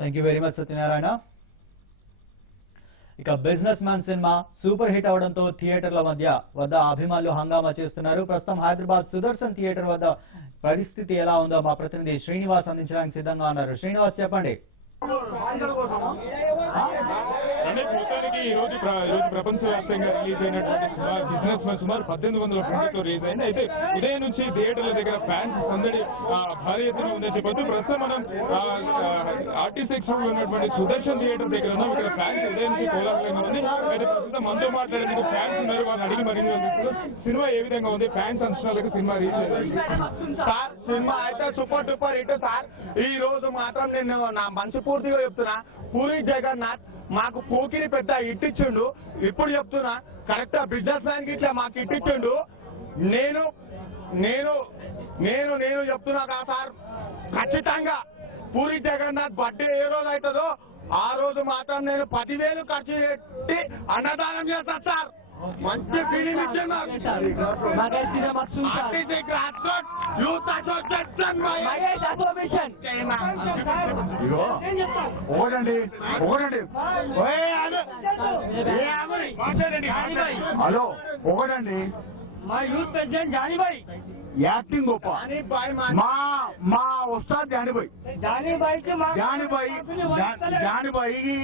Thank you very much Satyanarayana. ఇక Businessman సినిమా super hit అవడంతో థియేటర్ల వద్ద అభిమానులు హంగామా చేస్తున్నారు. ప్రస్తుతం హైదరాబాద్ సుదర్శన్ థియేటర్ వద్ద పరిస్థితి ఎలా ఉందో మా ప్రతినిధి శ్రీనివాస్ అందించడానికి సిద్ధంగా ఉన్నారు. శ్రీనివాస్ చెప్పండి. మొత్తానికి ఈ రోజు ప్రపంచవ్యాప్తంగా రిలీజ్ అయినటువంటి బిజినెస్ మ్యాన్ సుమారు 1800 ఫ్రెండ్స్తో రిలీజ్ అయింది. అయితే ఉదయం నుంచి థియేటర్ల దగ్గర ఫ్యాన్స్ సందడి భారీ ఎత్తున ఉందని చెప్పొచ్చు. ప్రస్తుతం మనం ఆర్టీసీ ఉన్నటువంటి సుదర్శన్ థియేటర్ దగ్గర ఉన్నాం. ఇక్కడ ఫ్యాన్స్ ఉదయం నుంచి కోలాహలంగా ఉంది. అయితే ప్రస్తుతం మనతో మాట్లాడేందుకు ఫ్యాన్స్ ఉన్నారు. వాళ్ళని అడిగి మరిన్ని సినిమా ఏ విధంగా ఉంది, ఫ్యాన్స్ అంచనాలకు సినిమా రీచ్ అయింది. సార్ సినిమా అయితే సూపర్ డూపర్ హిట్ సార్. ఈ రోజు మాత్రం నేను నా మనసు పూర్తిగా చెప్తున్నా, పూరి జగన్నాథ్ మాకు పోకిరి పెద్ద హిట్ ఇచ్చిండు. ఇప్పుడు చెప్తున్నా కరెక్ట్ బిజినెస్ మ్యాన్ కి ఇట్లా మాకు హిట్ ఇచ్చిండు. నేను నేను నేను నేను చెప్తున్నా కదా సార్, ఖచ్చితంగా పూరి జగన్నాథ్ బర్త్డే ఏ రోజు అవుతుందో ఆ రోజు మాత్రం నేను 10,000 ఖర్చు పెట్టి అన్నదానం చేస్తాను సార్. మంచి ఫీలింగ్ ఇచ్చాను. హలో ఒకటండి, మా యూత్ ప్రెసిడెంట్ జానీబాయ్ యాక్టింగ్ గొప్ప. మా ఉస్తాద్ జానీబాయి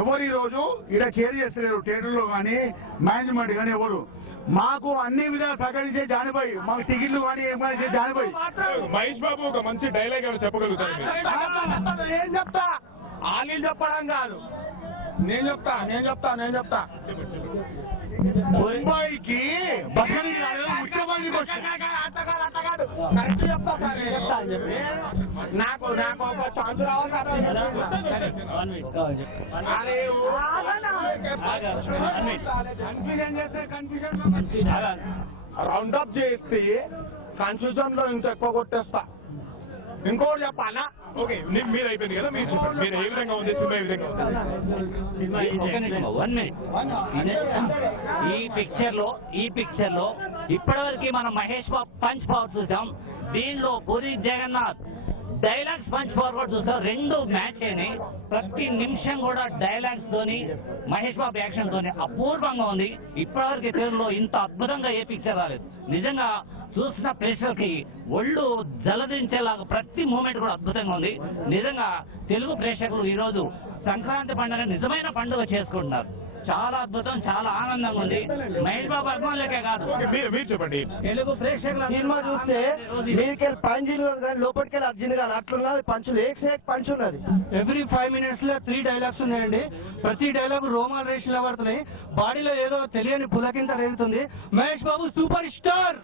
ఎవరు ఈ రోజు ఇలా చేరి చేస్తలేరు థియేటర్లో కానీ మేనేజ్మెంట్ కానీ ఎవరు. మాకు అన్ని విధాలు సహకరించే జానీబాయి, మాకు టికెట్లు కానీ ఏమైనా చేసే జానీబాయి. మహేష్ బాబు ఒక మంచి డైలాగ్ ఏమైనా చెప్పగలుగుతారు? నేను చెప్తా, ఆలీలు చెప్పడం కాదు, నేను చెప్తా ముంబైకి కరెక్ట్ చెప్తా సార్. నాకు ఒక ఛాన్స్ రావాలి. రౌండ్ అప్ చేస్తే కన్ఫ్యూజన్ లో ఇంకా ఎక్కువ కొట్టేస్తా. ఇంకోటి చెప్పాలా? ఓకే, మీరు అయిపోయింది కదా, మీరు చెప్పండి. మీరు ఏ విధంగా ఉంది సినిమా? ఏ విధంగా ఈ పిక్చర్ లో ఇప్పటివరకు మనం మహేష్ బాబు పంచ్ పవర్ చూసాం. దీనిలో Puri Jagannadh dialogues punch forward చూస్తాం. రెండు మ్యాచ్ అయినాయి. ప్రతి నిమిషం కూడా డైలాగ్స్ తోని మహేష్ బాబు యాక్షన్ తోని అపూర్వంగా ఉంది. ఇప్పటివరకు తెలుగులో ఇంత అద్భుతంగా ఏ పిక్చర్ రాలేదు. నిజంగా చూసిన ప్రేక్షకులకి ఒళ్ళు జలదించేలాగా ప్రతి మూమెంట్ కూడా అద్భుతంగా ఉంది. నిజంగా తెలుగు ప్రేక్షకులు ఈ రోజు సంక్రాంతి పండుగ నిజమైన పండుగ చేసుకుంటున్నారు. చాలా అద్భుతం, చాలా ఆనందంగా ఉంది. మహేష్ బాబు అభిమానులకే కాదు, మీరు చెప్పండి. తెలుగు ప్రేక్షకులు సినిమా చూస్తే మీకెళ్ళి పంచులు కానీ లోపలికెళ్ళి అర్జున్ కానీ అట్లున్నది. పంచులు ఏక్ పంచ్ ఉన్నది. ఎవ్రీ 5 minutes లో 3 డైలాగ్స్ ఉన్నాయండి. ప్రతి డైలాగ్ రోమాలు రేషన్లో పడుతున్నాయి. బాడీలో ఏదో తెలియని పులకింత రేగుతుంది. Mahesh Babu super star.